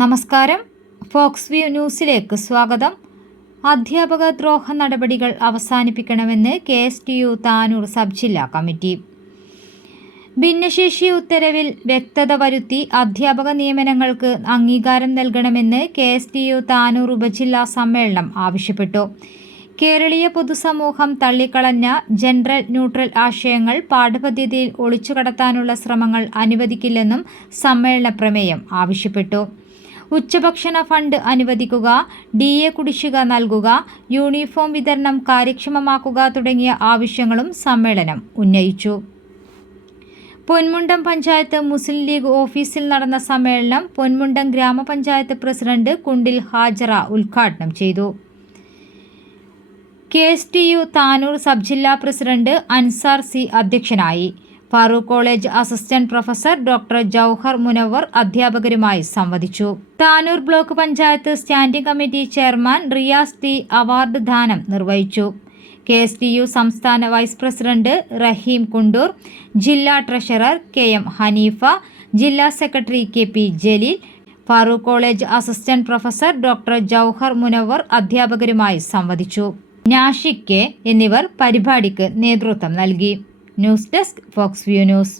നമസ്കാരം. Fox view ന്യൂസിലേക്ക് സ്വാഗതം. അധ്യാപക ദ്രോഹ നടപടികൾ അവസാനിപ്പിക്കണമെന്ന് K S T U Tanur sub ജില്ലാ കമ്മിറ്റി. ഭിന്നശേഷി ഉത്തരവിൽ വ്യക്തത വരുത്തി അധ്യാപക നിയമനങ്ങൾക്ക് അംഗീകാരം നൽകണമെന്ന് K S T U Tanur ഉപജില്ലാ സമ്മേളനം ആവശ്യപ്പെട്ടു. കേരളീയ പൊതുസമൂഹം തള്ളിക്കളഞ്ഞ ജനറൽ ന്യൂട്രൽ ആശയങ്ങൾ പാഠപദ്ധതിയിൽ ഒളിച്ചു കടത്താനുള്ള ശ്രമങ്ങൾ അനുവദിക്കില്ലെന്നും സമ്മേളന പ്രമേയം ആവശ്യപ്പെട്ടു. ഉച്ചഭക്ഷണ ഫണ്ട് അനുവദിക്കുക ഡി എ കുടിശ്ശിക നൽകുക യൂണിഫോം വിതരണം കാര്യക്ഷമമാക്കുക തുടങ്ങിയ ആവശ്യങ്ങളും സമ്മേളനം ഉന്നയിച്ചു. പൊന്മുണ്ടം പഞ്ചായത്ത് മുസ്ലിം ലീഗ് ഓഫീസിൽ നടന്ന സമ്മേളനം പൊന്മുണ്ടം ഗ്രാമപഞ്ചായത്ത് പ്രസിഡന്റ് കുണ്ടിൽ ഹാജറ ഉദ്ഘാടനം ചെയ്തു. K S T U Tanur sub ജില്ലാ പ്രസിഡന്റ് അൻസാർ സി അധ്യക്ഷനായി. Farook college assistant professor doctor Jouhar Munavar അധ്യാപകരുമായി സംവദിച്ചു. Tanur block panchayat standing committee chairman Riyas T award ദാനം നിർവഹിച്ചു. കെ എസ് ടി യു സംസ്ഥാന വൈസ് പ്രസിഡന്റ് റഹീം കുണ്ടൂർ ജില്ലാ treasurer K M Haneefa ജില്ലാ secretary K P Jaleel Farook college assistant professor doctor Jouhar Munavar അധ്യാപകരുമായി സംവദിച്ചു. Nashik K എന്നിവർ പരിപാടിക്ക് നേതൃത്വം നൽകി. News desk fox view news